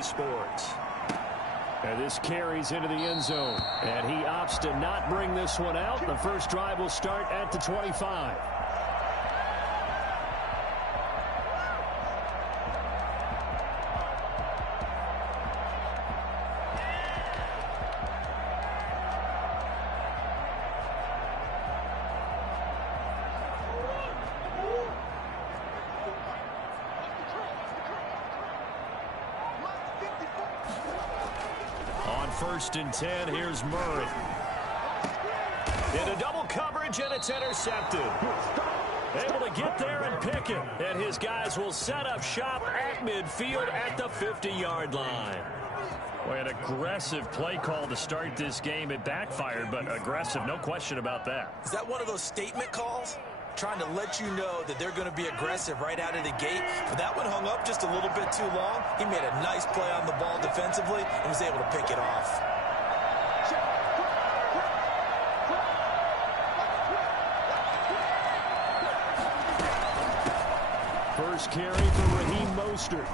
EA Sports. And this carries into the end zone. And he opts to not bring this one out. The first drive will start at the 25. First and 10, here's Murray. Into double coverage, and it's intercepted. Able to get there and pick it. And his guys will set up shop at midfield at the 50-yard line. Boy, an aggressive play call to start this game. It backfired, but aggressive, no question about that. Is that one of those statement calls? Trying to let you know that they're going to be aggressive right out of the gate. But that one hung up just a little bit too long. He made a nice play on the ball defensively and was able to pick it off. First carry for Raheem Mostert.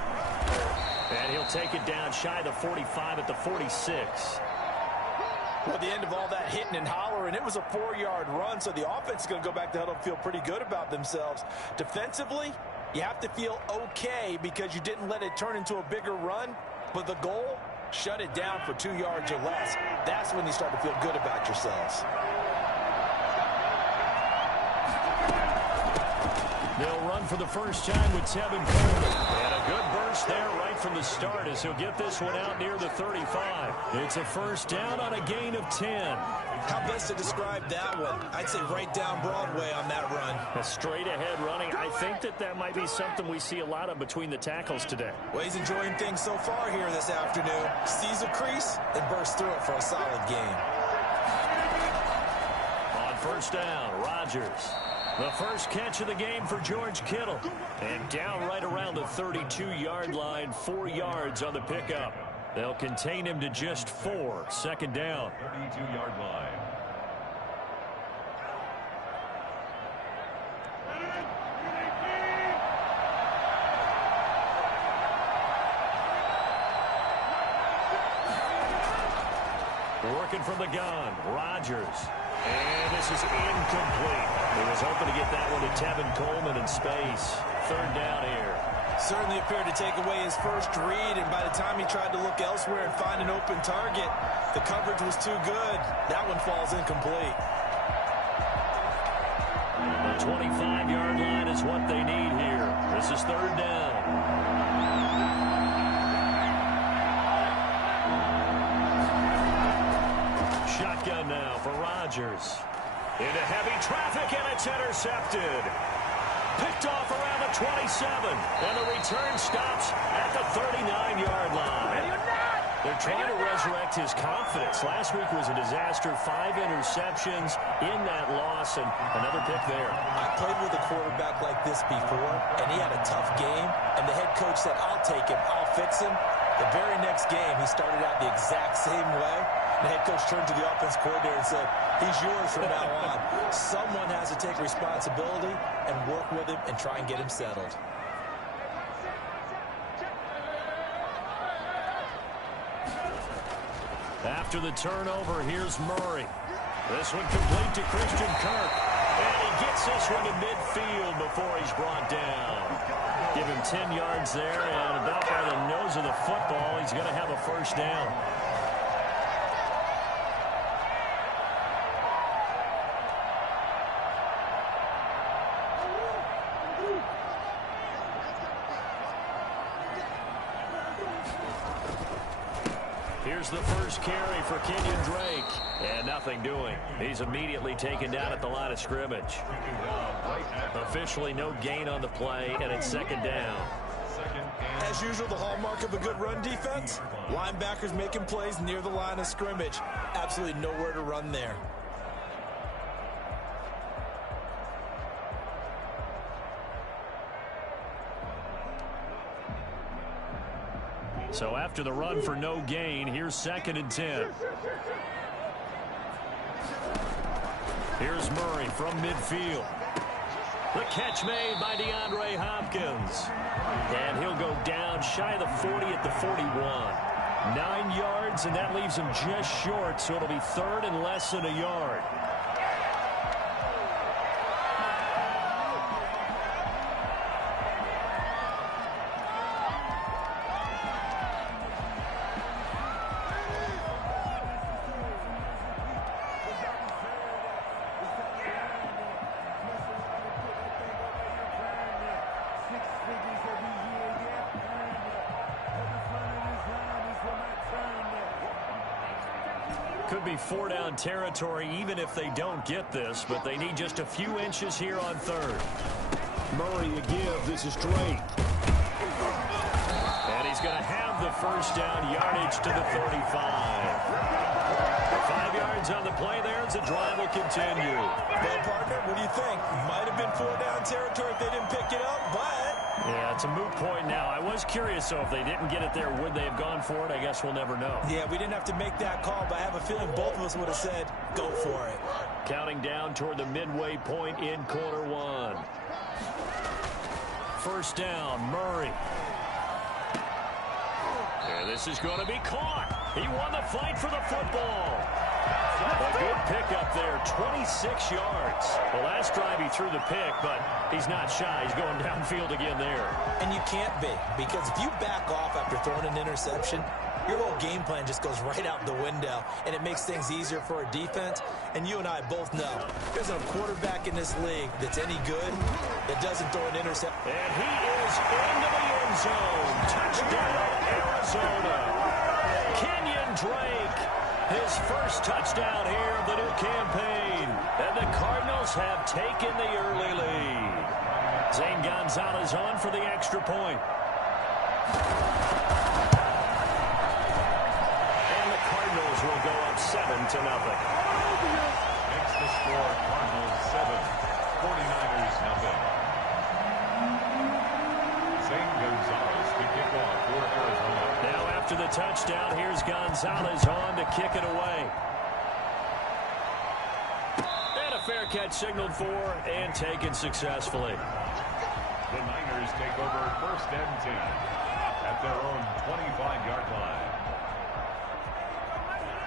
And he'll take it down shy of the 45 at the 46. Well, at the end of all that hitting and hollering, it was a 4-yard run, so the offense is going to go back to huddle and feel pretty good about themselves. Defensively, you have to feel okay because you didn't let it turn into a bigger run, but the goal, shut it down for 2 yards or less. That's when you start to feel good about yourselves. They'll run for the first time with Tevin Coleman. And a good burst there right from the start as he'll get this one out near the 35. It's a first down on a gain of 10. How best to describe that one? I'd say right down Broadway on that run. A straight ahead running. I think that might be something we see a lot of between the tackles today. Well, he's enjoying things so far here this afternoon. Sees a crease and bursts through it for a solid gain. On first down, Rodgers. The first catch of the game for George Kittle. And down right around the 32-yard line, 4 yards on the pickup. They'll contain him to just 4. Second down. 32-yard line. Working from the gun, Rodgers. And this is incomplete. He was hoping to get that one to Tevin Coleman in space. Third down here. Certainly appeared to take away his first read, and by the time he tried to look elsewhere and find an open target, the coverage was too good. That one falls incomplete. The 25-yard line is what they need here. This is third down. Shotgun now for Rodgers. Into heavy traffic, and it's intercepted. Picked off around the 27, and the return stops at the 39-yard line. They're trying to resurrect his confidence. Last week was a disaster. 5 interceptions in that loss, and another pick there. I played with a quarterback like this before, and he had a tough game, and the head coach said, I'll take him, I'll fix him. The very next game, he started out the exact same way. The head coach turned to the offense coordinator and said, he's yours from now on. Someone has to take responsibility and work with him and try and get him settled. After the turnover, here's Murray. This one complete to Christian Kirk. And he gets this one to midfield before he's brought down. Give him 10 yards there, and about by the nose of the football, he's going to have a first down. Here's the first carry for Kenyon Drake. And nothing doing. He's immediately taken down at the line of scrimmage. Officially no gain on the play, and it's second down. As usual, the hallmark of a good run defense, linebackers making plays near the line of scrimmage. Absolutely nowhere to run there. So after the run for no gain, here's second and 10. Here's Murray from midfield. The catch made by DeAndre Hopkins. And he'll go down shy of the 40 at the 41. 9 yards, and that leaves him just short, so it'll be third and less than a yard. Could be 4-down territory even if they don't get this, but they need just a few inches here on third. Murray a give. This is Drake. And he's going to have the first down, yardage to the 35. 5 yards on the play there as the drive will continue. Well, partner, what do you think? Might have been 4-down territory if they didn't pick it up, but... Yeah, it's a moot point now. I was curious, so if they didn't get it there, would they have gone for it? I guess we'll never know. Yeah, we didn't have to make that call, but I have a feeling both of us would have said, go for it. Counting down toward the midway point in quarter one. First down, Murray. And this is going to be caught. He won the fight for the football. A good pickup there, 26 yards. The last drive he threw the pick, but he's not shy. He's going downfield again there. And you can't be, because if you back off after throwing an interception, your whole game plan just goes right out the window, and it makes things easier for a defense. And you and I both know there's a quarterback in this league that's any good that doesn't throw an interception. And he is into the end zone. Touchdown, Arizona. Kenyon Drake. His first touchdown here of the new campaign. And the Cardinals have taken the early lead. Zane Gonzalez on for the extra point. And the Cardinals will go up 7-0. Makes the score Cardinals 7, 49ers nothing. Zane Gonzalez to kick off for Arizona. Now after the touchdown, here's Gonzalez on to kick it away. And a fair catch signaled for and taken successfully. The Niners take over first and 10 at their own 25-yard line.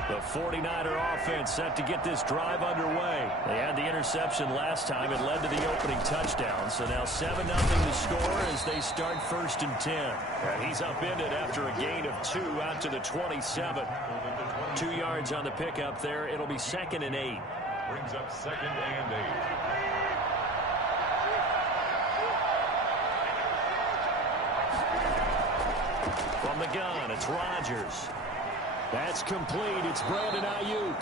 The 49er offense set to get this drive underway. They had the interception last time. It led to the opening touchdown. So now 7-0 to score as they start first and 10. And he's upended after a gain of 2 out to the 27. 2 yards on the pickup there. It'll be 2nd and 8. Brings up 2nd and 8. From the gun, it's Rodgers. That's complete. It's Brandon Ayuk.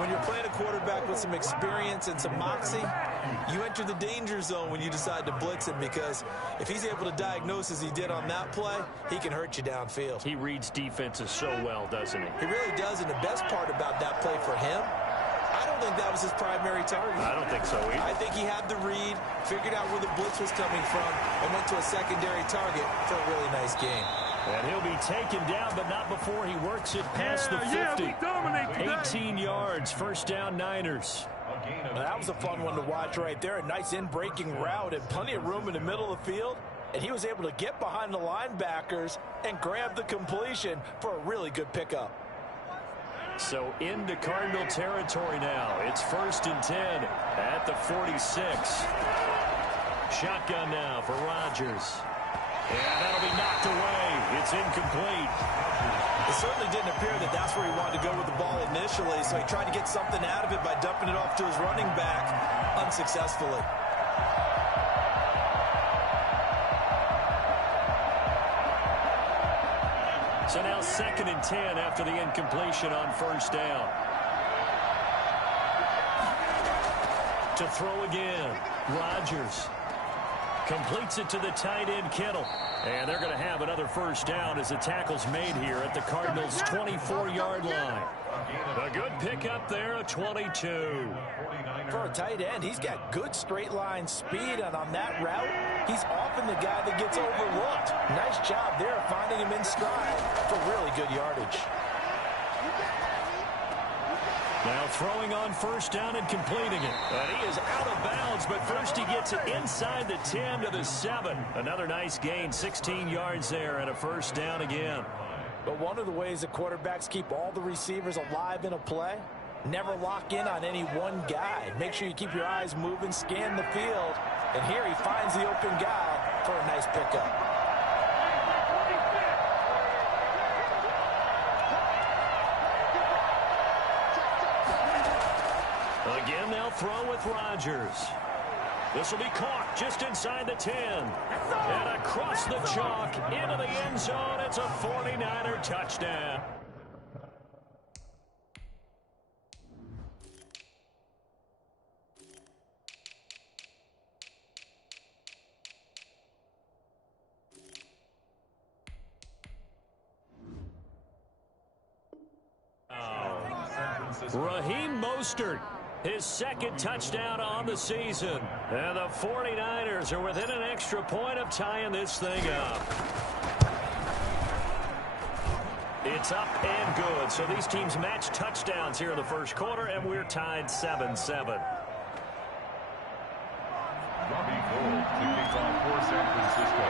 When you're playing a quarterback with some experience and some moxie, you enter the danger zone when you decide to blitz him, because if he's able to diagnose as he did on that play, he can hurt you downfield. He reads defenses so well, doesn't he? He really does, and the best part about that play for him, I don't think that was his primary target. I don't think so either. I think he had the read, figured out where the blitz was coming from, and went to a secondary target for a really nice game. And he'll be taken down, but not before he works it past the 50. 18 yards, first down Niners. Now, that was a fun one to watch right there. A nice in-breaking route and plenty of room in the middle of the field. And he was able to get behind the linebackers and grab the completion for a really good pickup. So into Cardinal territory now. It's first and 10 at the 46. Shotgun now for Rodgers. And that'll be knocked away. It's incomplete. It certainly didn't appear that that's where he wanted to go with the ball initially, so he tried to get something out of it by dumping it off to his running back unsuccessfully. So now 2nd and 10 after the incompletion on first down. To throw again, Rodgers. Completes it to the tight end, Kittle. And they're going to have another first down as the tackle's made here at the Cardinals' 24-yard line. A good pickup there, a 22. For a tight end, he's got good straight line speed, and on that route, he's often the guy that gets overlooked. Nice job there of finding him in stride for really good yardage. Now throwing on first down and completing it. And he is out of bounds, but first he gets it inside the 10 to the 7. Another nice gain, 16 yards there and a first down again. But one of the ways that quarterbacks keep all the receivers alive in a play, never lock in on any one guy. Make sure you keep your eyes moving, scan the field. And here he finds the open guy for a nice pickup. Again, they'll throw with Rodgers. This will be caught just inside the 10. And across the chalk into the end zone. It's a 49er touchdown. Raheem Mostert, his second touchdown on the season. And the 49ers are within an extra point of tying this thing up. It's up and good. So these teams match touchdowns here in the first quarter, and we're tied 7-7. Robbie Gould to kick off for San Francisco.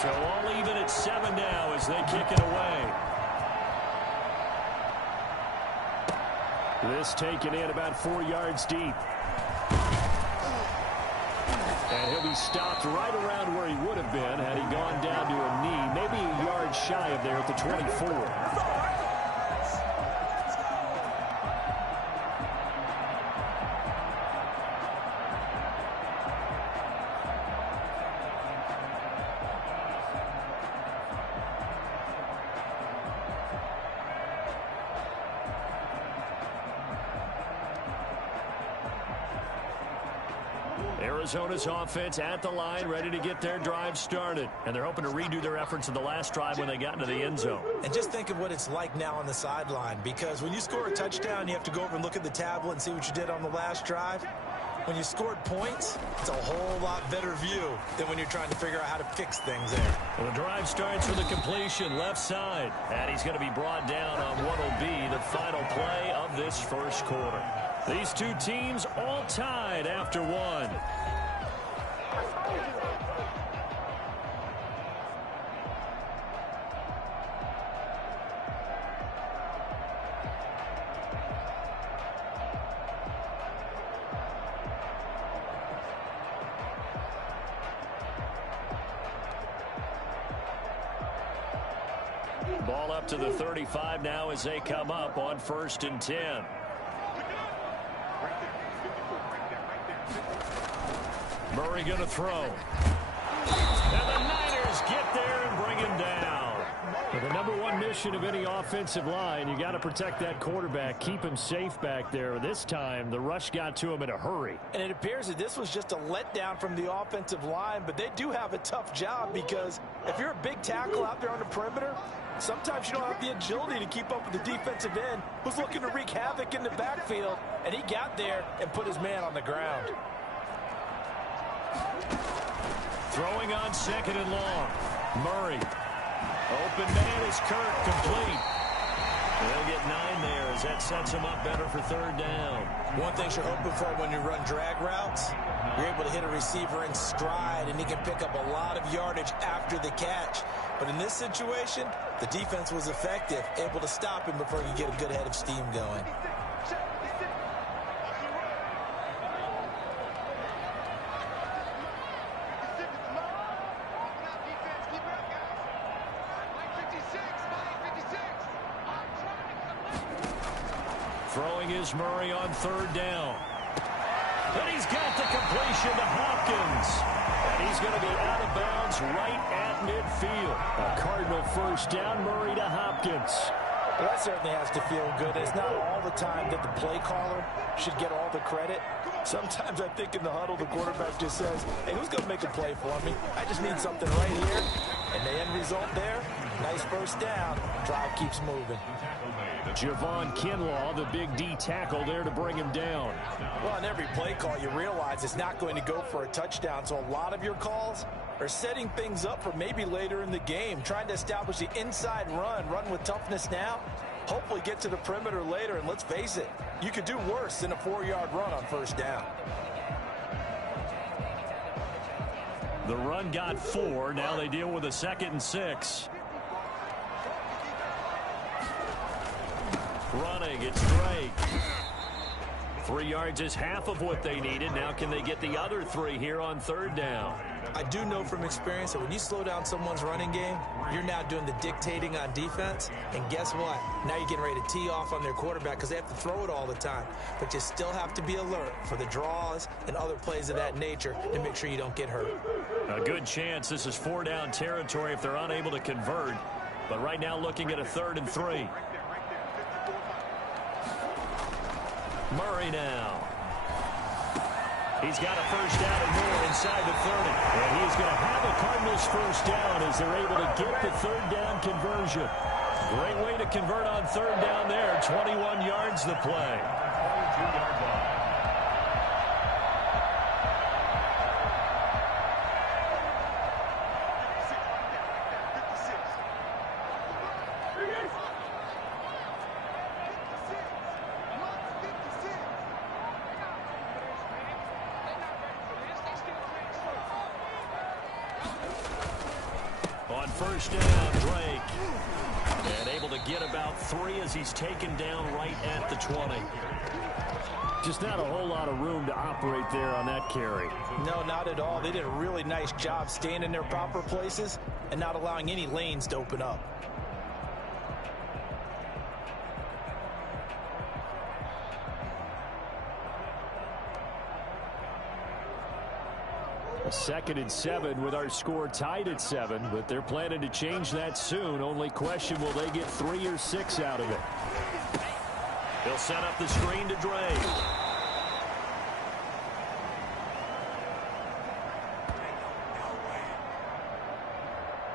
So all even at 7 now as they kick it away. This taken in about 4 yards deep. And he'll be stopped right around where he would have been had he gone down to a knee, maybe a yard shy of there at the 24. Arizona's offense at the line, ready to get their drive started. And they're hoping to redo their efforts in the last drive when they got into the end zone. And just think of what it's like now on the sideline, because when you score a touchdown, you have to go over and look at the tablet and see what you did on the last drive. When you scored points, it's a whole lot better view than when you're trying to figure out how to fix things there. Well, the drive starts with a completion left side. And he's going to be brought down on what will be the final play of this first quarter. These two teams all tied after one. Ball up to the 35 now as they come up on 1st and 10. Murray going to throw. And the Niners get there and bring him down. Well, the number one mission of any offensive line, you got to protect that quarterback, keep him safe back there. This time, the rush got to him in a hurry. And it appears that this was just a letdown from the offensive line, but they do have a tough job because if you're a big tackle out there on the perimeter, sometimes you don't have the agility to keep up with the defensive end who's looking to wreak havoc in the backfield, and he got there and put his man on the ground. Throwing on 2nd and long. Murray. Open man is Kirk, complete. They'll get 9 there as that sets him up better for 3rd down. One thing you're hoping for when you run drag routes, you're able to hit a receiver in stride, and he can pick up a lot of yardage after the catch. But in this situation, the defense was effective, able to stop him before he could get a good head of steam going. Throwing is Murray on 3rd down. And he's got the completion to Hopkins. And he's going to be out of bounds right at midfield. A Cardinal first down, Murray to Hopkins. Well, that certainly has to feel good. It's not all the time that the play caller should get all the credit. Sometimes I think in the huddle, the quarterback just says, hey, who's going to make a play for me? I just need something right here. And the end result there, nice first down. Drive keeps moving. Javon Kinlaw, the big D tackle there to bring him down. Well, on every play call, you realize it's not going to go for a touchdown. So a lot of your calls are setting things up for maybe later in the game, trying to establish the inside run with toughness now, hopefully get to the perimeter later, and let's face it, you could do worse than a 4-yard run on first down. The run got 4. Now they deal with a 2nd and 6. Running, it's Drake. 3 yards is half of what they needed. Now can they get the other 3 here on 3rd down? I do know from experience that when you slow down someone's running game, you're now doing the dictating on defense. And guess what? Now you're getting ready to tee off on their quarterback because they have to throw it all the time. But you still have to be alert for the draws and other plays of that nature to make sure you don't get hurt. A good chance this is 4-down territory if they're unable to convert. But right now looking at a 3rd and 3. Murray now. He's got a first down and more inside the 30. And he's going to have a Cardinals first down as they're able to get the 3rd down conversion. Great way to convert on 3rd down there. 21 yards the play. 22-yard line. First down, Drake. And able to get about 3 as he's taken down right at the 20. Just not a whole lot of room to operate there on that carry. No, not at all. They did a really nice job staying in their proper places and not allowing any lanes to open up. A 2nd and 7 with our score tied at 7, but they're planning to change that soon. Only question, will they get 3 or 6 out of it? They'll set up the screen to Drake.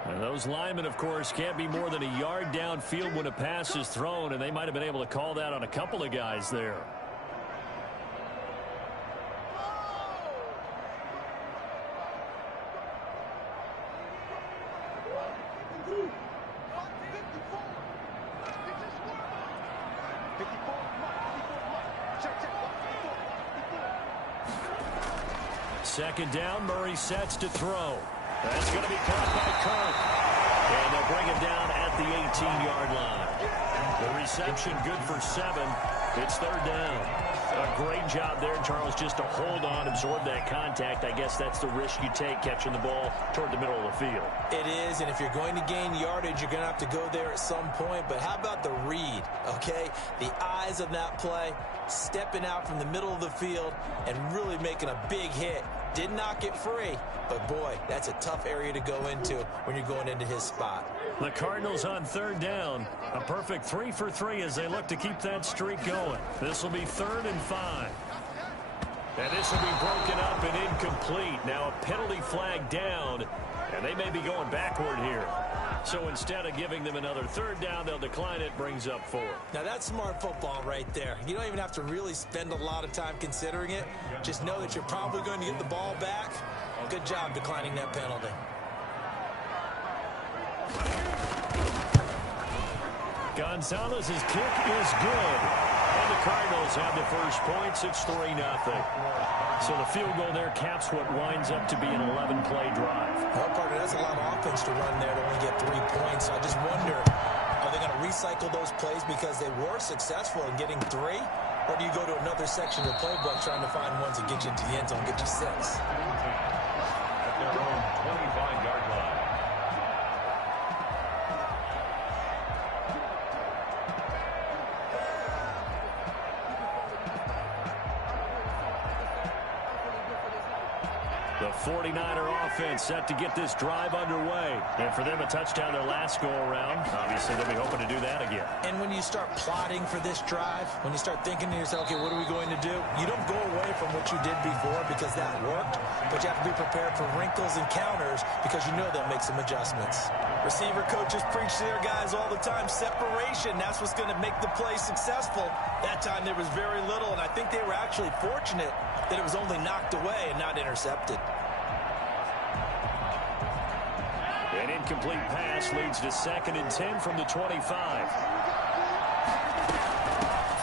And those linemen, of course, can't be more than a yard downfield when a pass is thrown, and they might have been able to call that on a couple of guys there. Second down, Murray sets to throw. That's going to be caught by Kirk. And they'll bring him down at the 18-yard line. The reception good for 7. It's 3rd down. A great job there, Charles, just to hold on, absorb that contact. I guess that's the risk you take catching the ball toward the middle of the field. It is, and if you're going to gain yardage, you're going to have to go there at some point. But how about the read, okay? The eyes of that play, stepping out from the middle of the field and really making a big hit. Did not get free, but boy, that's a tough area to go into when you're going into his spot. The Cardinals on 3rd down. A perfect 3 for 3 as they look to keep that streak going. This will be 3rd and 5. And this will be broken up and incomplete. Now a penalty flag down, and they may be going backward here. So instead of giving them another 3rd down, they'll decline it, brings up 4. Now that's smart football right there. You don't even have to really spend a lot of time considering it. Just know that you're probably going to get the ball back. Good job declining that penalty. Gonzalez's kick is good. And the Cardinals have the first points. It's 3-0. So the field goal there caps what winds up to be an 11-play drive. Well, partner, that's a lot of offense to run there to only get 3 points. I just wonder, are they going to recycle those plays because they were successful in getting 3? Or do you go to another section of the playbook trying to find ones that get you into the end zone and get you 6? At their own 25-yard line. The 49er offense set to get this drive underway. And for them, a touchdown their last go-around. Obviously, they'll be hoping to do that again. And when you start plotting for this drive, when you start thinking to yourself, okay, what are we going to do? You don't go away from what you did before because that worked, but you have to be prepared for wrinkles and counters because you know they'll make some adjustments. Receiver coaches preach to their guys all the time, separation, that's what's going to make the play successful. That time there was very little, and I think they were actually fortunate that it was only knocked away and not intercepted. An incomplete pass leads to 2nd and 10 from the 25.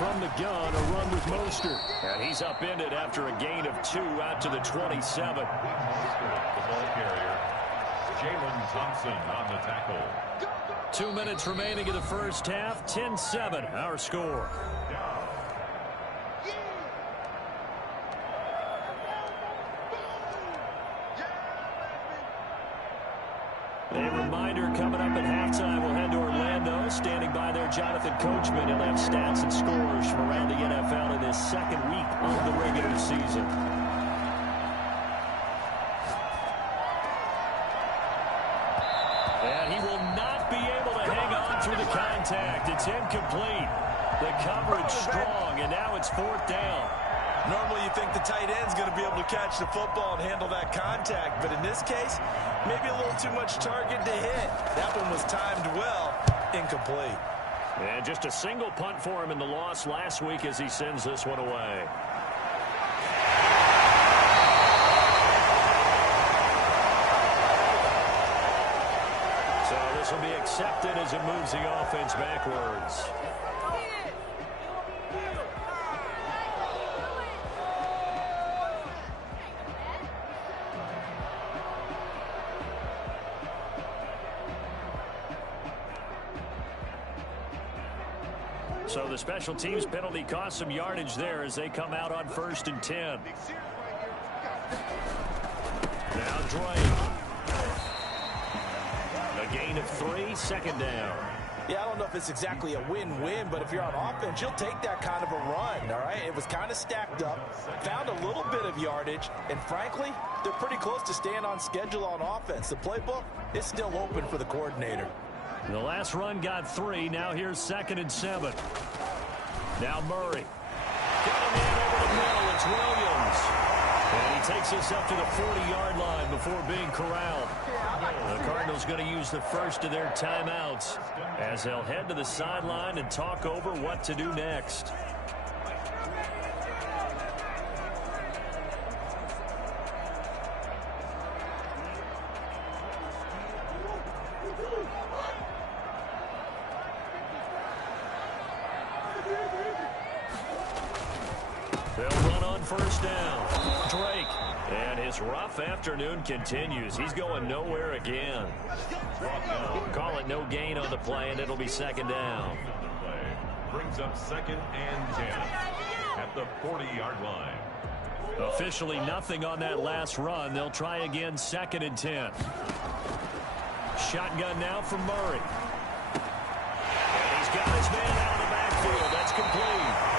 from the gun, a run with Mostert. And he's upended after a gain of 2 out to the 27. The ball carrier. Jalen Thompson on the tackle. 2 minutes remaining in the first half. 10-7, our score. A reminder coming up at halftime, we'll head to Orlando. Standing by there, Jonathan Coachman. He'll have stats and scores from around the NFL in his second week of the regular season. And he will not be able to hang on through the contact. It's incomplete. The coverage strong, and now it's 4th down. Normally you think the tight end's going to be able to catch the football and handle that contact, but in this case, maybe a little too much target to hit. That one was timed well, incomplete. And just a single punt for him in the loss last week as he sends this one away. So this will be accepted as it moves the offense backwards. So the special teams penalty cost some yardage there as they come out on 1st and 10. Now Drake. A gain of 3, 2nd down. Yeah, I don't know if it's exactly a win-win, but if you're on offense, you'll take that kind of a run, all right? It was kind of stacked up, found a little bit of yardage, and frankly, they're pretty close to staying on schedule on offense. The playbook is still open for the coordinator. The last run got 3. Now here's 2nd and 7. Now Murray. Got a man over the middle. It's Williams. And he takes us up to the 40-yard line before being corralled. The Cardinals going to use the first of their timeouts as they'll head to the sideline and talk over what to do next. They'll run on 1st down. Drake. And his rough afternoon continues. He's going nowhere again. Call it no gain on the play, and it'll be 2nd down. Brings up 2nd and 10 at the 40-yard line. Officially nothing on that last run. They'll try again 2nd and 10. Shotgun now from Murray. And he's got his man out of the backfield. That's complete.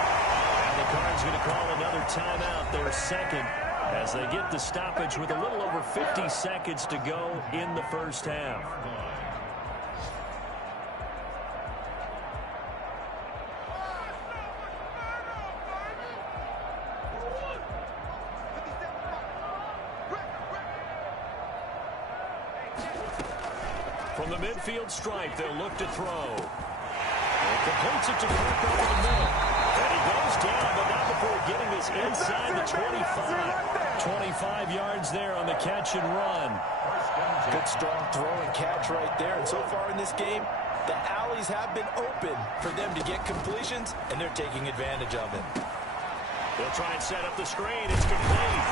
And the Cards going to call another timeout, their 2nd, as they get the stoppage with a little over 50 seconds to go in the first half. From the midfield stripe, they'll look to throw. And completes it to Kirk over the middle. And he goes down, but not before getting this inside the 25. 25 yards there on the catch and run. Good strong throw and catch right there. And so far in this game, the alleys have been open for them to get completions, and they're taking advantage of it. They'll try and set up the screen. It's complete.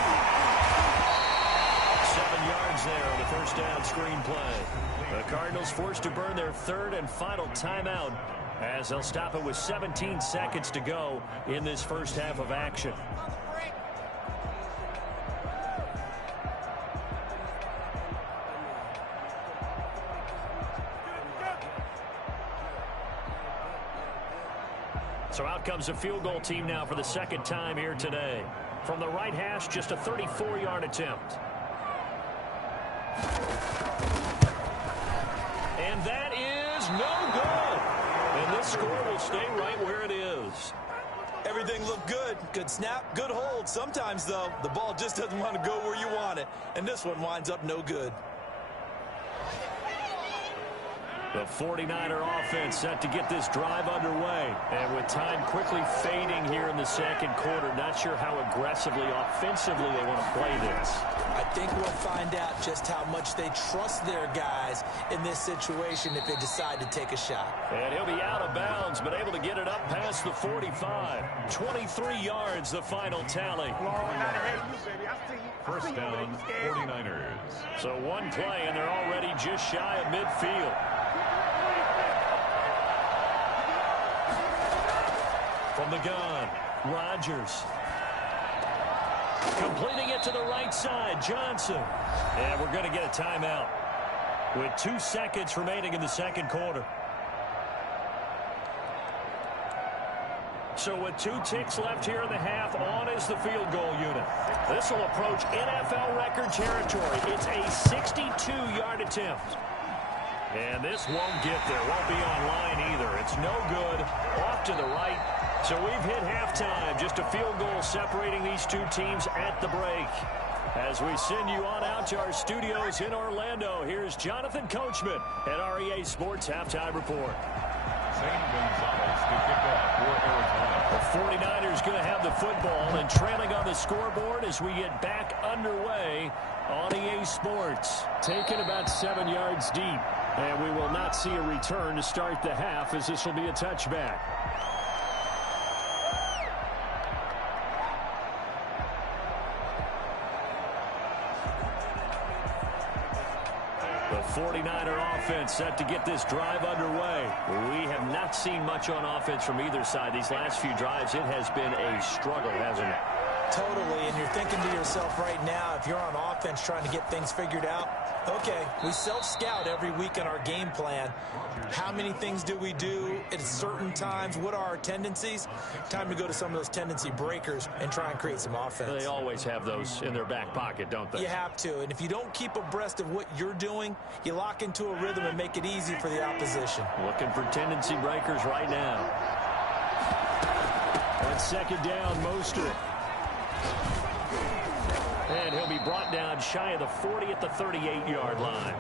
7 yards there on the first down screen play. The Cardinals forced to burn their 3rd and final timeout as they'll stop it with 17 seconds to go in this first half of action. So out comes a field goal team now for the 2nd time here today. From the right hash, just a 34-yard attempt. And that is no good. And this score will stay right where it is. Everything looked good. Good snap, good hold. Sometimes, though, the ball just doesn't want to go where you want it. And this one winds up no good. The 49er offense set to get this drive underway. And with time quickly fading here in the second quarter, not sure how aggressively, offensively they want to play this. I think we'll find out just how much they trust their guys in this situation if they decide to take a shot. And he'll be out of bounds, but able to get it up past the 45. 23 yards, the final tally. First down, 49ers. So one play, and they're already just shy of midfield. From the gun, Rodgers. Completing it to the right side, Johnson. And we're going to get a timeout with 2 seconds remaining in the second quarter. So with 2 ticks left here in the half, on is the field goal unit. This will approach NFL record territory. It's a 62-yard attempt. And this won't get there. Won't be on line either. It's no good. Off to the right. So we've hit halftime. Just a field goal separating these two teams at the break. As we send you on out to our studios in Orlando, here's Jonathan Coachman at REA Sports Halftime Report. Zane Gonzalez to kick off for Arizona. The 49ers going to have the football and trailing on the scoreboard as we get back underway on EA Sports. Taken about 7 yards deep. And we will not see a return to start the half, as this will be a touchback. The 49er offense set to get this drive underway. We have not seen much on offense from either side. These last few drives, it has been a struggle, hasn't it? Totally, and you're thinking to yourself right now, if you're on offense trying to get things figured out, okay, we self-scout every week in our game plan. How many things do we do at certain times? What are our tendencies? Time to go to some of those tendency breakers and try and create some offense. They always have those in their back pocket, don't they? You have to, and if you don't keep abreast of what you're doing, you lock into a rhythm and make it easy for the opposition. Looking for tendency breakers right now. On second down, Mostert. And he'll be brought down shy of the 40 at the 38-yard line.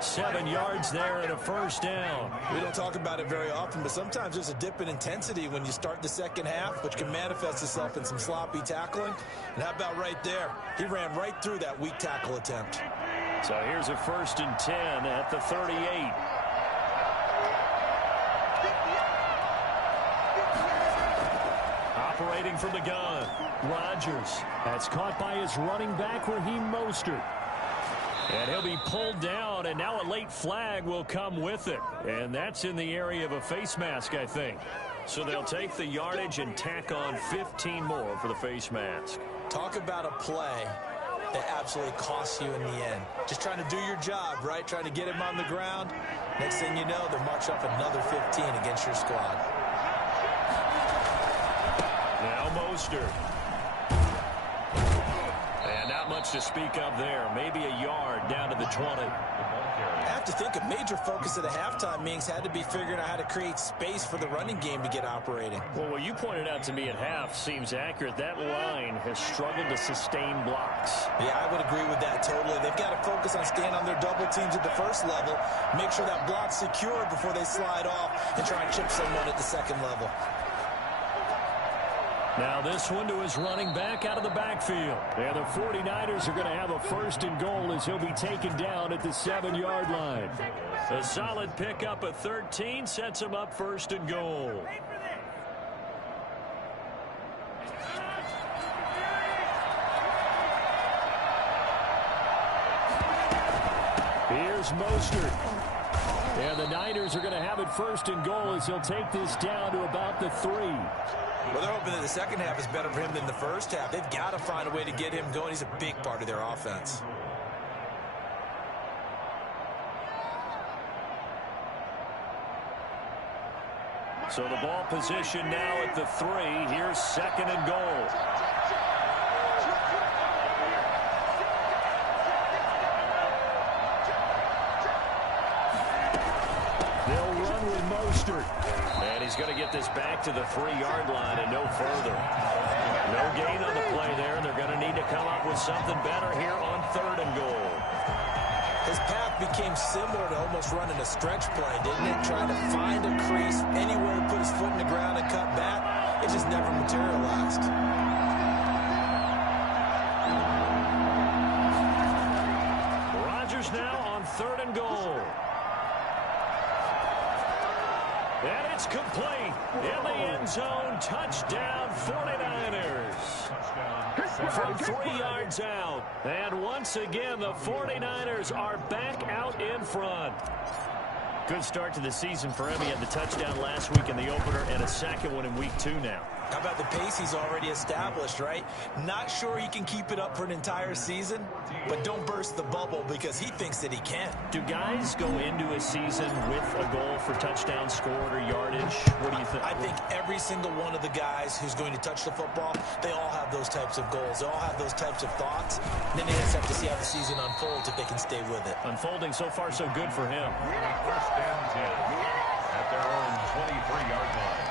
7 yards there and a first down. We don't talk about it very often, but sometimes there's a dip in intensity when you start the second half, which can manifest itself in some sloppy tackling. And how about right there? He ran right through that weak tackle attempt. So here's a first and 10 at the 38. Operating from the gun, Rodgers. That's caught by his running back, Raheem Mostert. And he'll be pulled down, and now a late flag will come with it. And that's in the area of a face mask, I think. So they'll take the yardage and tack on 15 more for the face mask. Talk about a play that absolutely costs you in the end. Just trying to do your job, right? Trying to get him on the ground. Next thing you know, they're marching off another 15 against your squad. Now Mostert. And not much to speak of there. Maybe a yard down to the 20. I have to think a major focus of the halftime meetings had to be figuring out how to create space for the running game to get operating. Well, what you pointed out to me at half seems accurate. That line has struggled to sustain blocks. Yeah, I would agree with that totally. They've got to focus on staying on their double teams at the first level, make sure that block's secure before they slide off and try and chip someone at the second level. Now this one to his running back out of the backfield. And the 49ers are going to have a first and goal as he'll be taken down at the 7-yard line. A solid pickup of 13 sets him up first and goal. Here's Mostert. And the Niners are going to have it first and goal as he'll take this down to about the 3. Well, they're hoping that the second half is better for him than the first half. They've got to find a way to get him going. He's a big part of their offense. So the ball position now at the 3. Here's second and goal. They'll run with Mostert. And he's going to get this back to the 3-yard line and no further. No gain on the play there. They're going to need to come up with something better here on third and goal. His path became similar to almost running a stretch play, didn't it? Trying to find a crease anywhere to put his foot in the ground and cut back. It just never materialized. Rodgers now on 3rd and goal. And it's complete. In the end zone, touchdown 49ers. From 3 yards out. And once again, the 49ers are back out in front. Good start to the season for him. He had the touchdown last week in the opener and a second one in week 2 now. How about the pace he's already established, right? Not sure he can keep it up for an entire season, but don't burst the bubble because he thinks that he can. Do guys go into a season with a goal for touchdown scored or yardage? What do you think? I think every single one of the guys who's going to touch the football, they all have those types of goals. They all have those types of thoughts. And then they just have to see how the season unfolds if they can stay with it. Unfolding so far so good for him. 1st and 10 at their own 23-yard line.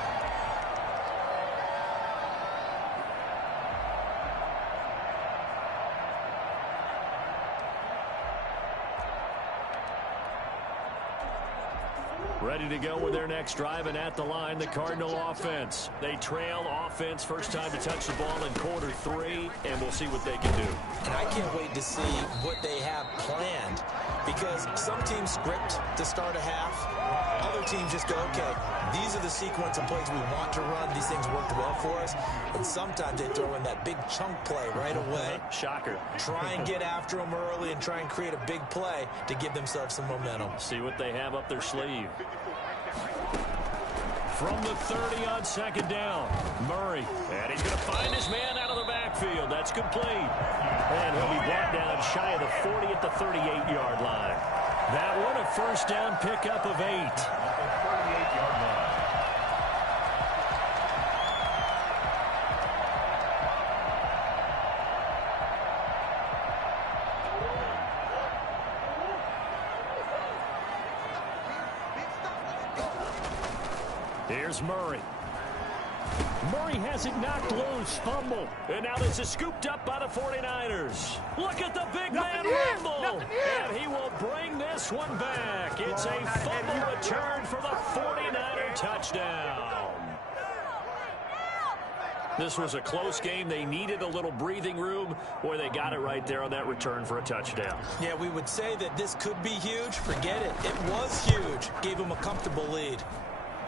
Ready to go with their next drive, and at the line, the Cardinal offense. They trail offense, first time to touch the ball in quarter 3, and we'll see what they can do. And I can't wait to see what they have planned, because some teams script to start a half. Other teams just go, okay, these are the sequence of plays we want to run. These things worked well for us. And sometimes they throw in that big chunk play right away. Shocker. Try and get after them early and try and create a big play to give themselves some momentum. See what they have up their sleeve. From the 30 on 2nd down, Murray. And he's going to find his man out of the backfield. That's complete. And he'll be brought down shy of the 40 at the 38-yard line. That one a first down pickup of 8. 38-yard line. Here's Murray. Murray has it knocked loose. Fumble. And now this is scooped up by the 49ers. Look at the big man rumble. And he will bring this one back. It's a fumble return for the 49er touchdown. This was a close game. They needed a little breathing room. Boy, they got it right there on that return for a touchdown. Yeah, we would say that this could be huge. Forget it. It was huge. Gave him a comfortable lead.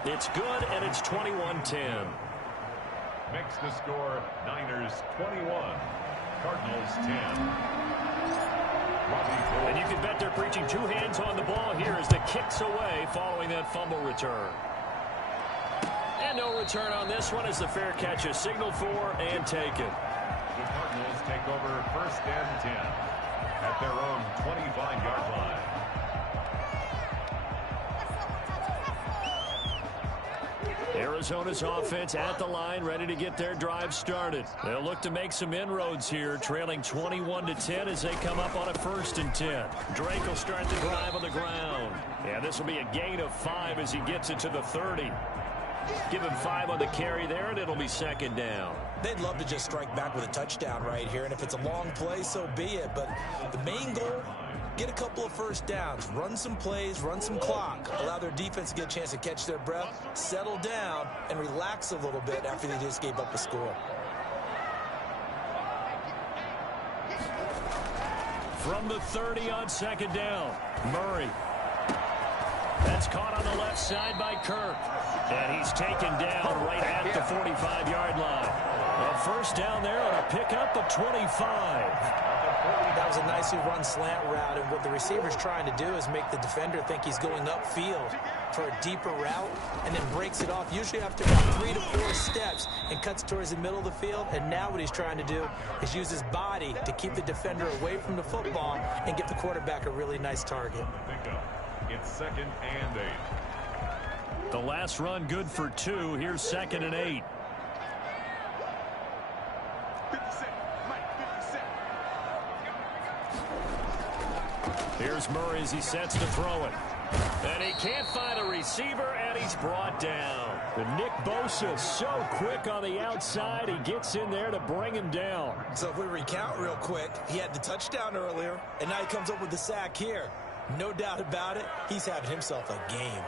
It's good, and it's 21-10. Makes the score Niners 21, Cardinals 10. And you can bet they're preaching 2 hands on the ball here as the kick's away following that fumble return. And no return on this one as the fair catch is signaled for and taken. The Cardinals take over 1st and 10 at their own 25-yard line. Arizona's offense at the line, ready to get their drive started. They'll look to make some inroads here, trailing 21-10 as they come up on a 1st and 10. Drake will start the drive on the ground. Yeah, this will be a gain of 5 as he gets it to the 30. Give him 5 on the carry there, and it'll be 2nd down. They'd love to just strike back with a touchdown right here, and if it's a long play, so be it. But the main goal, get a couple of first downs, run some plays, run some clock, allow their defense to get a chance to catch their breath, settle down, and relax a little bit after they just gave up a score. From the 30 on 2nd down, Murray. That's caught on the left side by Kirk. And he's taken down right at the 45-yard line. A first down there on a pickup of 25. That was a nicely run slant route, and what the receiver's trying to do is make the defender think he's going upfield for a deeper route, and then breaks it off, usually after about 3 to 4 steps, and cuts towards the middle of the field. And now what he's trying to do is use his body to keep the defender away from the football and give the quarterback a really nice target. It's 2nd and 8. The last run good for 2. Here's 2nd and 8. Here's Murray as he sets to throw it. And he can't find a receiver, and he's brought down. And Nick Bosa so quick on the outside, he gets in there to bring him down. So if we recount real quick, he had the touchdown earlier, and now he comes up with the sack here. No doubt about it, he's having himself a game.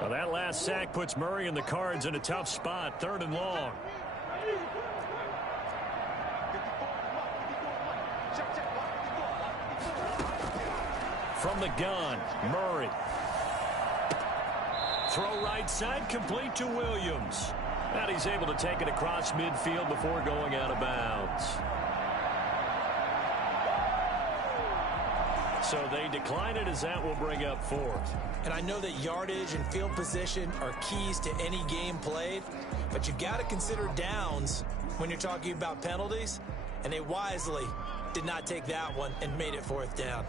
Well, that last sack puts Murray and the Cards in a tough spot, 3rd and long. From the gun, Murray. Throw right side, complete to Williams. And he's able to take it across midfield before going out of bounds. So they decline it as that will bring up 4th. And I know that yardage and field position are keys to any game played, but you've got to consider downs when you're talking about penalties, and they wisely did not take that one and made it 4th down.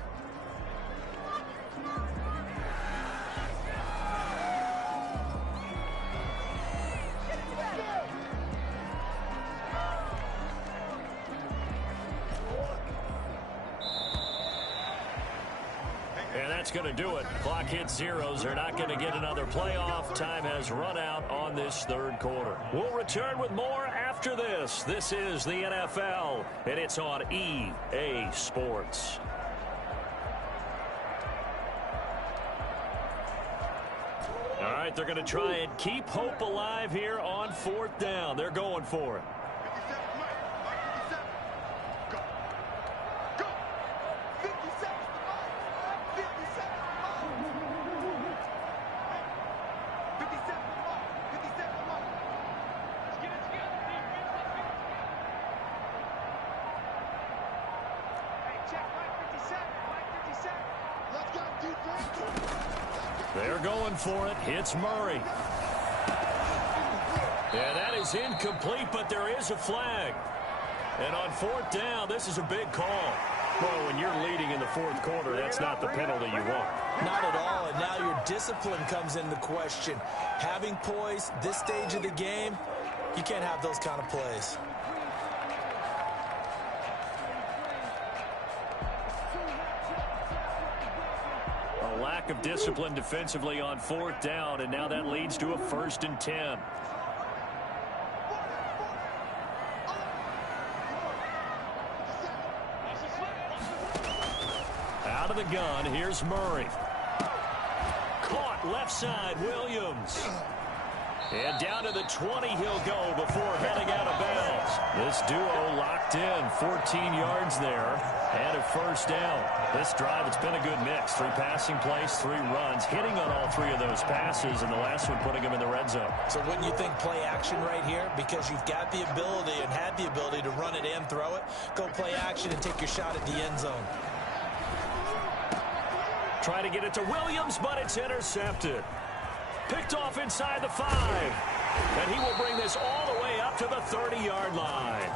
And that's going to do it. Clock hits zeros. They're not going to get another playoff. Time has run out on this 3rd quarter. We'll return with more after this. This is the NFL, and it's on EA Sports. All right, they're going to try and keep hope alive here on 4th down. They're going for it. They're going for it. It's Murray. And that is incomplete, but there is a flag. And on 4th down, this is a big call. Well, when you're leading in the 4th quarter, that's not the penalty you want. Not at all, and now your discipline comes into question. Having poise this stage of the game, you can't have those kind of plays. A lack of discipline defensively on 4th down, and now that leads to a 1st and 10. Out of the gun, here's Murray. Caught left side, Williams. And down to the 20 he'll go before heading out of bounds. This duo locked in, 14 yards there, and a 1st down. This drive, it's been a good mix. 3 passing plays, 3 runs, hitting on all 3 of those passes, and the last one putting him in the red zone. So wouldn't you think play action right here? Because you've got the ability and had the ability to run it and throw it. Go play action and take your shot at the end zone. Try to get it to Williams, but it's intercepted. Picked off inside the 5. And he will bring this all the way up to the 30-yard line.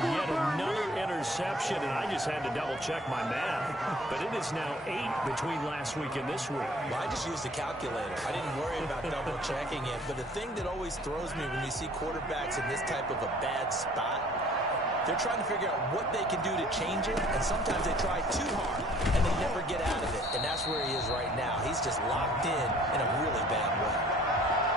Yet another interception, and I just had to double-check my math. But it is now 8 between last week and this week. Well, I just used a calculator. I didn't worry about double-checking it. But the thing that always throws me when you see quarterbacks in this type of a bad spot, they're trying to figure out what they can do to change it, and sometimes they try too hard, and they never get out of it. And that's where he is right now. He's just locked in a really bad way.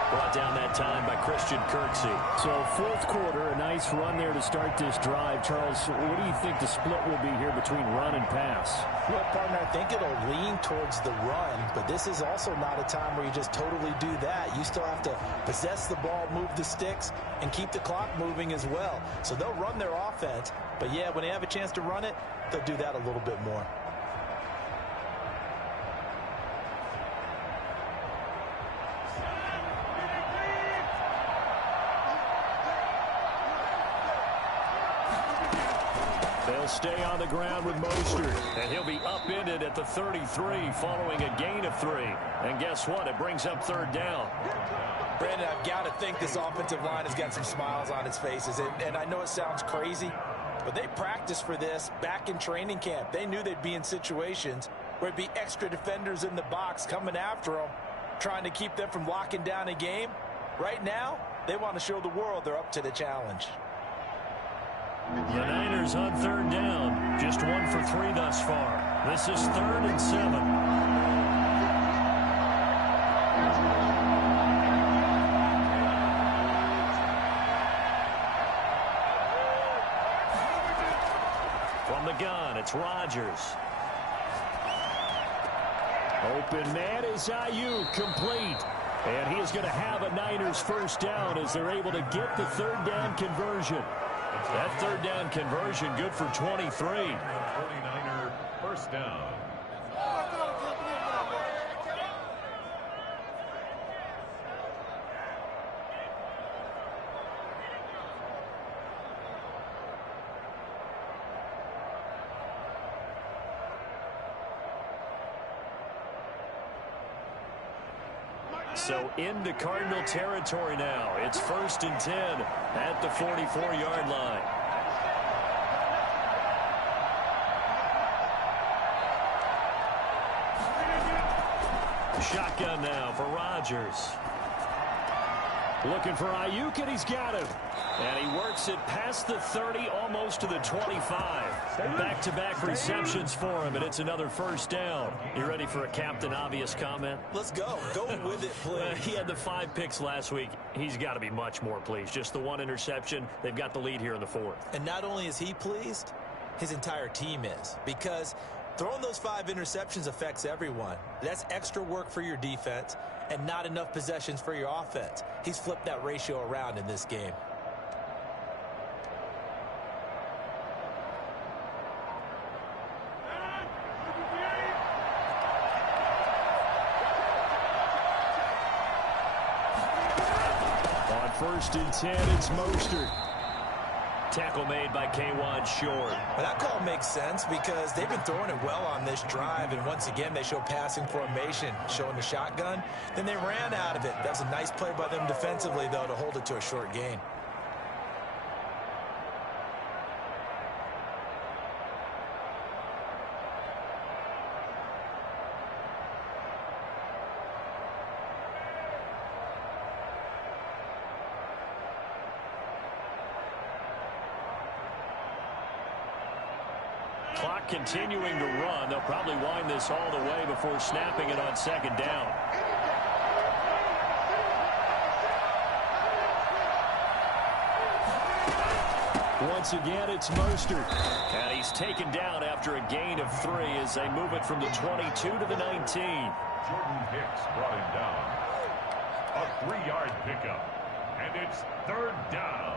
Brought down that time by Christian Kirksey. So 4th quarter, a nice run there to start this drive. Charles, what do you think the split will be here between run and pass? Well, partner, I think it'll lean towards the run, but this is also not a time where you just totally do that. You still have to possess the ball, move the sticks, and keep the clock moving as well. So they'll run their offense, but yeah, when they have a chance to run it, they'll do that a little bit more. They'll stay on the ground with Mostert, and he'll be upended at the 33 following a gain of 3. And guess what? It brings up 3rd down. Brandon, I've got to think this offensive line has got some smiles on its faces. And I know it sounds crazy, but they practiced for this back in training camp. They knew they'd be in situations where it'd be extra defenders in the box coming after them, trying to keep them from locking down a game. Right now, they want to show the world they're up to the challenge. The Niners on 3rd down. Just 1 for 3 thus far. This is 3rd and 7. the gun, it's Rodgers. Open man is Ayuk, complete. And he is going to have a Niners first down as they're able to get the third down conversion. That third down conversion good for 23. 49er first down. So into Cardinal territory now. It's 1st and 10 at the 44-yard line. Shotgun now for Rodgers. Looking for Ayuk, and he's got him. And he works it past the 30, almost to the 25. Back-to-back receptions for him, and it's another first down. You ready for a Captain Obvious comment? Let's go. Go with it, please. He had the 5 picks last week. He's got to be much more pleased. Just the 1 interception. They've got the lead here in the 4th. And not only is he pleased, his entire team is. Because throwing those 5 interceptions affects everyone. That's extra work for your defense and not enough possessions for your offense. He's flipped that ratio around in this game. On 1st and 10, it's Mostert. Tackle made by K'Wan Short. But that call makes sense because they've been throwing it well on this drive, and once again they show passing formation, showing the shotgun. Then they ran out of it. That's a nice play by them defensively, though, to hold it to a short gain. Clock continuing to run. They'll probably wind this all the way before snapping it on 2nd down. Once again, it's Mostert. And he's taken down after a gain of 3 as they move it from the 22 to the 19. Jordan Hicks brought him down. A 3-yard pickup. And it's 3rd down.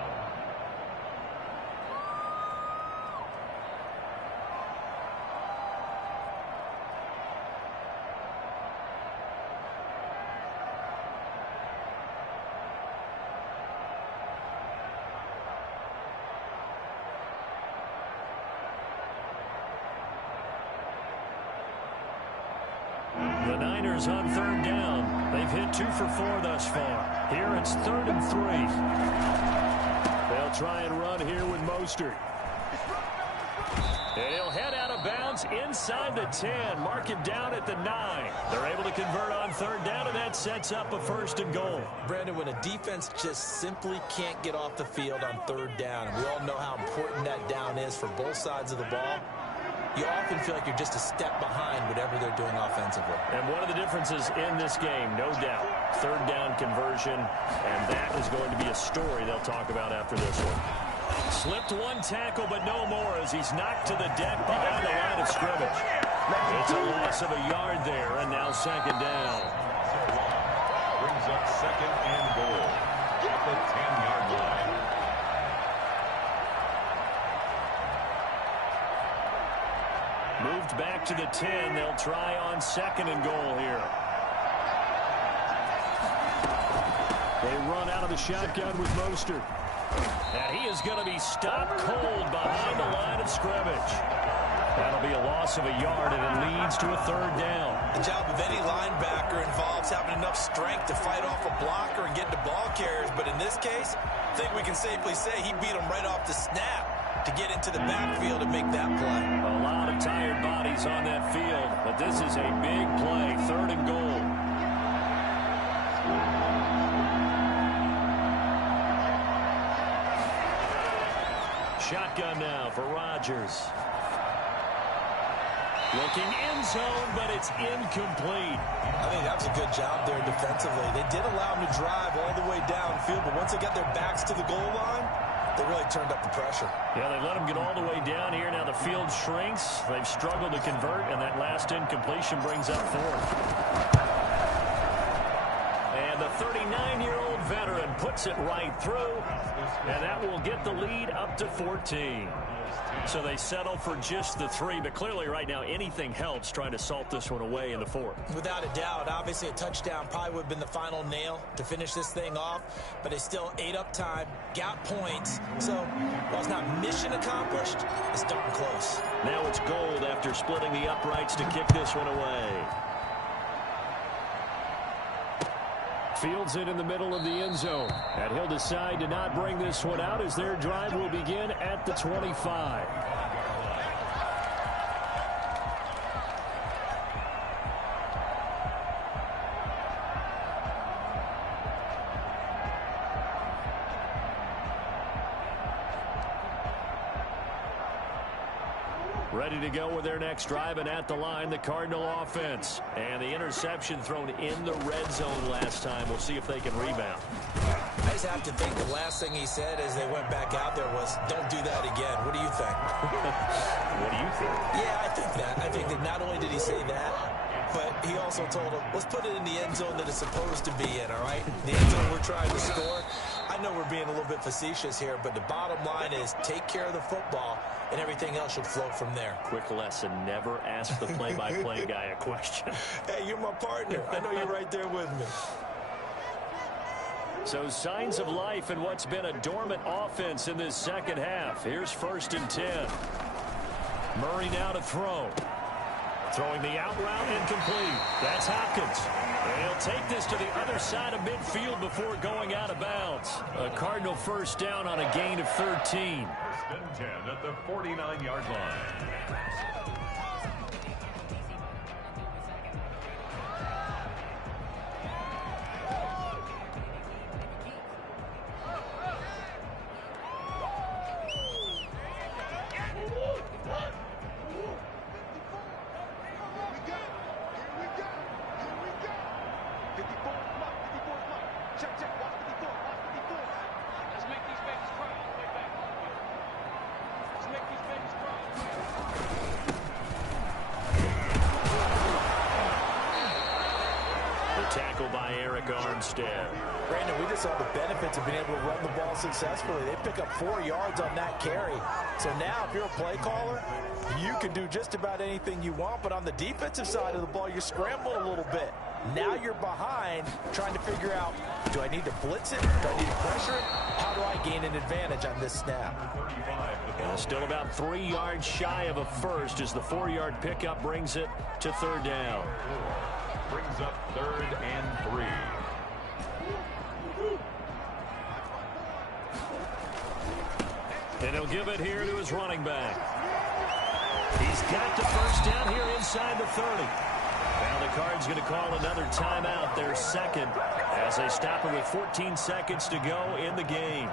The Niners on 3rd down. They've hit 2 for 4 thus far. Here it's 3rd and 3. They'll try and run here with Mostert. And he'll head out of bounds inside the 10. Mark him down at the 9. They're able to convert on 3rd down, and that sets up a 1st and goal. Brandon, when a defense just simply can't get off the field on 3rd down, and we all know how important that down is for both sides of the ball, you often feel like you're just a step behind whatever they're doing offensively. And one of the differences in this game, no doubt, 3rd down conversion, and that is going to be a story they'll talk about after this one. Slipped 1 tackle, but no more as he's knocked to the deck behind the line of scrimmage. It's a loss of a yard there, and now 2nd down. Brings up 2nd and goal at the 10-yard line. Moved back to the 10. They'll try on 2nd and goal here. They run out of the shotgun with Mostert. And he is going to be stopped cold behind the line of scrimmage. That'll be a loss of a yard, and it leads to a 3rd down. The job of any linebacker involves having enough strength to fight off a blocker and get to ball carriers. But in this case, I think we can safely say he beat him right off the snap to get into the backfield and make that play. A lot of tired bodies on that field, but this is a big play, 3rd and goal. Shotgun now for Rodgers. Looking end zone, but it's incomplete. I think that was a good job there defensively. They did allow him to drive all the way downfield, but once they got their backs to the goal line, They really turned up the pressure. Yeah, they let them get all the way down here. Now the field shrinks. They've struggled to convert, and that last incompletion brings up fourth. And the 39-year-old veteran puts it right through, and that will get the lead up to 14. So they settle for just the 3, but clearly right now anything helps trying to salt this one away in the 4th. Without a doubt, obviously a touchdown probably would have been the final nail to finish this thing off, but they still ate up time, got points, so while it's not mission accomplished, it's darn close. Now it's Gold after splitting the uprights to kick this one away. Fields it in the middle of the end zone. And he'll decide to not bring this one out as their drive will begin at the 25. Ready to go with their next drive, and at the line, the Cardinal offense. And the interception thrown in the red zone last time. We'll see if they can rebound. I just have to think the last thing he said as they went back out there was, don't do that again. What do you think? What do you think? Yeah, I think that. I think that not only did he say that, but he also told him, let's put it in the end zone that it's supposed to be in, all right? The end zone we're trying to score. I know we're being a little bit facetious here, but the bottom line is take care of the football, and everything else should flow from there. Quick lesson, never ask the play-by-play guy a question. Hey, you're my partner. I know you're right there with me. So signs of life in what's been a dormant offense in this second half. Here's 1st and 10. Murray now to throw. Throwing the out route incomplete. That's Hopkins. And he'll take this to the other side of midfield before going out of bounds. A Cardinal first down on a gain of 13. 1st and 10 at the 49-yard line. Tackle by Eric Armstead. Brandon, we just saw the benefits of being able to run the ball successfully. They pick up 4 yards on that carry. So now if you're a play caller, you can do just about anything you want. But on the defensive side of the ball, you're scrambling a little bit. Now you're behind trying to figure out, do I need to blitz it? Do I need to pressure it? How do I gain an advantage on this snap? Still about 3 yards shy of a first as the 4-yard pickup brings it to 3rd down. Brings up 3rd and 3. And he'll give it here to his running back. He's got the first down here inside the 30. Now the Cards going to call another timeout, their second, as they stop it with 14 seconds to go in the game.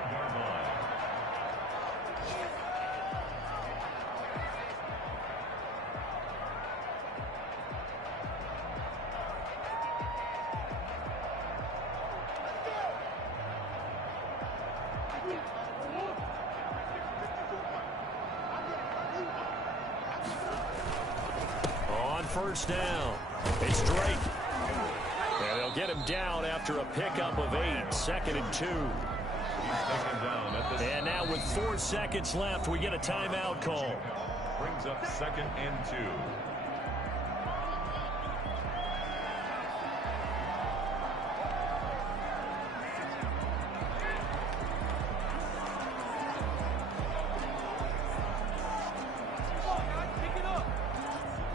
First down. It's Drake. And they'll get him down after a pickup of 8. 2nd and 2. And now with 4 seconds left, we get a timeout call. Brings up 2nd and 2.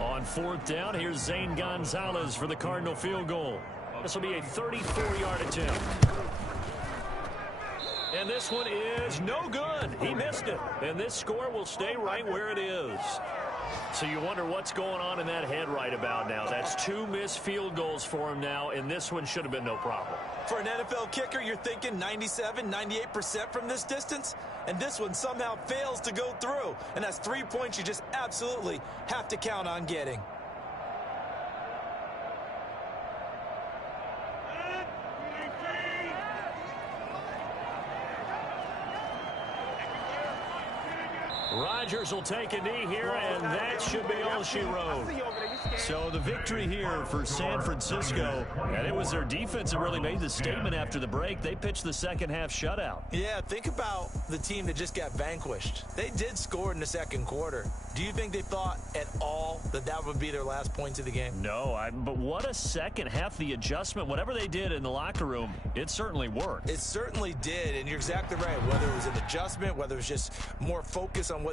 On 4th down, here's Zane Gonzalez for the Cardinal field goal. This will be a 34-yard attempt. And this one is no good. He missed it. And this score will stay right where it is. So you wonder what's going on in that head right about now. That's 2 missed field goals for him now, and this one should have been no problem. For an NFL kicker, you're thinking 97, 98% from this distance, and this one somehow fails to go through. And that's 3 points you just absolutely have to count on getting. Rodgers will take a knee here, and that should be all she wrote. So the victory here for San Francisco, and it was their defense that really made the statement after the break. They pitched the second half shutout. Yeah, think about the team that just got vanquished. They did score in the second quarter. Do you think they thought at all that that would be their last points of the game? No, but what a second half. The adjustment, whatever they did in the locker room, it certainly worked. It certainly did, and you're exactly right. Whether it was an adjustment, whether it was just more focus on what they